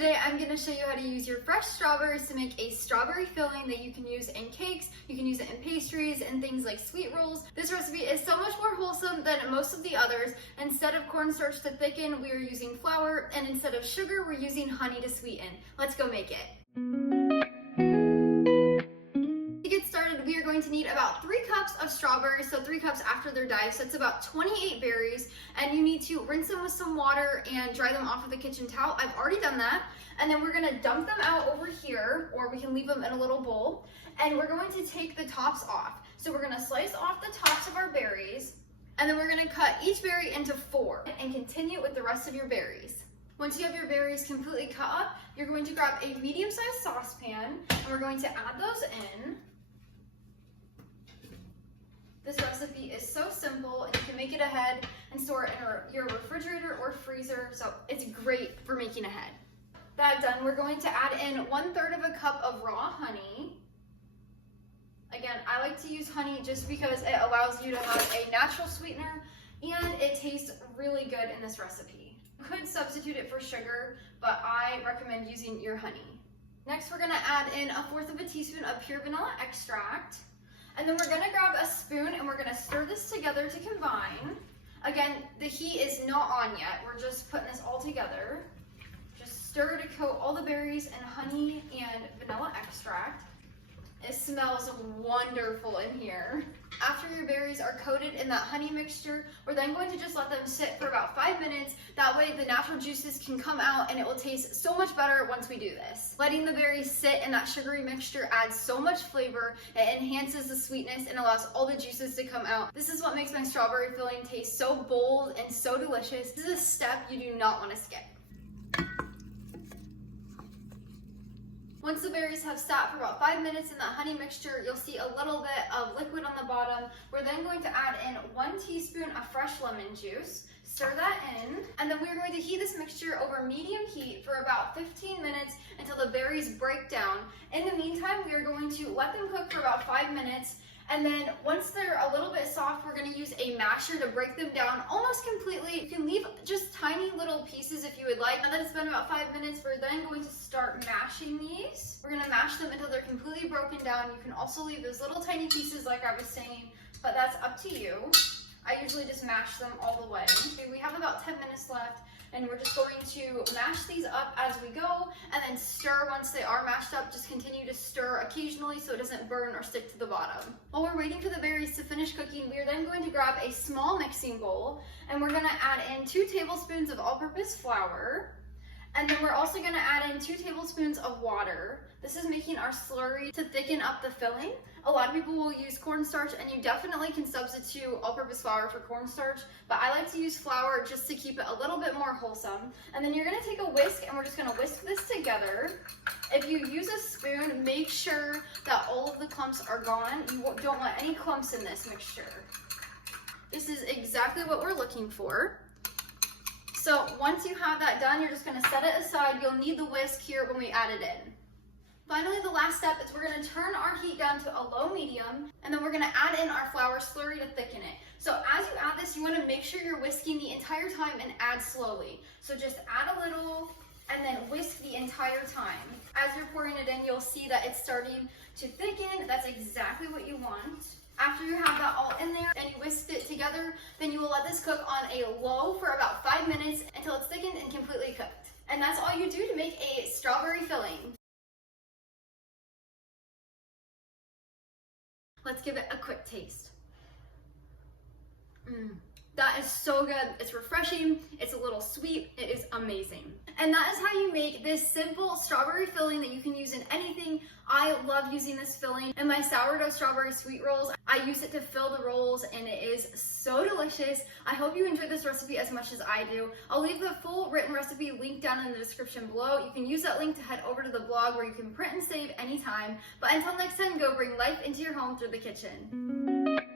Today I'm going to show you how to use your fresh strawberries to make a strawberry filling that you can use in cakes, you can use it in pastries and things like sweet rolls. This recipe is so much more wholesome than most of the others. Instead of cornstarch to thicken, we are using flour, and instead of sugar, we're using honey to sweeten. Let's go make it. To get started, we are going to need about 3 cups of strawberries, so 3 cups after they're diced. That's about 28 berries, and you need to rinse them with some water and dry them off with a kitchen towel. I've already done that. And then we're gonna dump them out over here, or we can leave them in a little bowl, and we're going to take the tops off. So we're gonna slice off the tops of our berries, and then we're gonna cut each berry into 4 and continue with the rest of your berries. Once you have your berries completely cut up, you're going to grab a medium-sized saucepan, and we're going to add those in. This recipe is so simple, and you can make it ahead and store it in your refrigerator or freezer, so it's great for making ahead. That done, we're going to add in 1/3 cup of raw honey. Again, I like to use honey just because it allows you to have a natural sweetener, and it tastes really good in this recipe. You could substitute it for sugar, but I recommend using your honey. Next, we're gonna add in 1/4 teaspoon of pure vanilla extract. And then we're gonna grab a spoon and we're gonna stir this together to combine. Again, the heat is not on yet. We're just putting this all together. Just stir to coat all the berries in honey and vanilla extract. It smells wonderful in here. After your berries are coated in that honey mixture, we're then going to just let them sit for about 5 minutes. That way the natural juices can come out and it will taste so much better once we do this. Letting the berries sit in that sugary mixture adds so much flavor. It enhances the sweetness and allows all the juices to come out. This is what makes my strawberry filling taste so bold and so delicious. This is a step you do not want to skip. Once the berries have sat for about 5 minutes in that honey mixture, you'll see a little bit of liquid on the bottom. We're then going to add in 1 teaspoon of fresh lemon juice. Stir that in, and then we're going to heat this mixture over medium heat for about 15 minutes until the berries break down. In the meantime, we are going to let them cook for about 5 minutes. And then once they're a little bit soft, we're gonna use a masher to break them down almost completely. You can leave just tiny little pieces if you would like. Now that it's been about 5 minutes, we're then going to start mashing these. We're gonna mash them until they're completely broken down. You can also leave those little tiny pieces like I was saying, but that's up to you. I usually just mash them all the way. Okay, we have about 10 minutes left, and we're just going to mash these up as we go, and then stir once they are mashed up. Just continue to stir occasionally so it doesn't burn or stick to the bottom. While we're waiting for the berries to finish cooking, we are then going to grab a small mixing bowl, and we're gonna add in 2 tablespoons of all-purpose flour, and then we're also gonna add in 2 tablespoons of water. This is making our slurry to thicken up the filling. A lot of people will use cornstarch, and you definitely can substitute all-purpose flour for cornstarch, but I like to use flour just to keep it a little bit more wholesome. And then you're gonna take a whisk, and we're just gonna whisk this together. If you use a spoon, make sure that all of the clumps are gone. You don't want any clumps in this mixture. This is exactly what we're looking for. So once you have that done, you're just gonna set it aside. You'll need the whisk here when we add it in. Finally, the last step is we're gonna turn our heat down to a low medium, and then we're gonna add in our flour slurry to thicken it. So as you add this, you wanna make sure you're whisking the entire time and add slowly. So just add a little and then whisk the entire time. As you're pouring it in, you'll see that it's starting to thicken. That's exactly what you want. After you have that all in there and you whisked it together, then you will let this cook on a low for about 5 minutes until it's thickened and completely cooked. And that's all you do to make a strawberry filling. Let's give it a quick taste. That is so good. It's refreshing, it's a little sweet, it is amazing. And that is how you make this simple strawberry filling that you can use in anything. I love using this filling in my sourdough strawberry sweet rolls. I use it to fill the rolls, and it is so delicious. I hope you enjoyed this recipe as much as I do. I'll leave the full written recipe linked down in the description below. You can use that link to head over to the blog where you can print and save anytime. But until next time, go bring life into your home through the kitchen.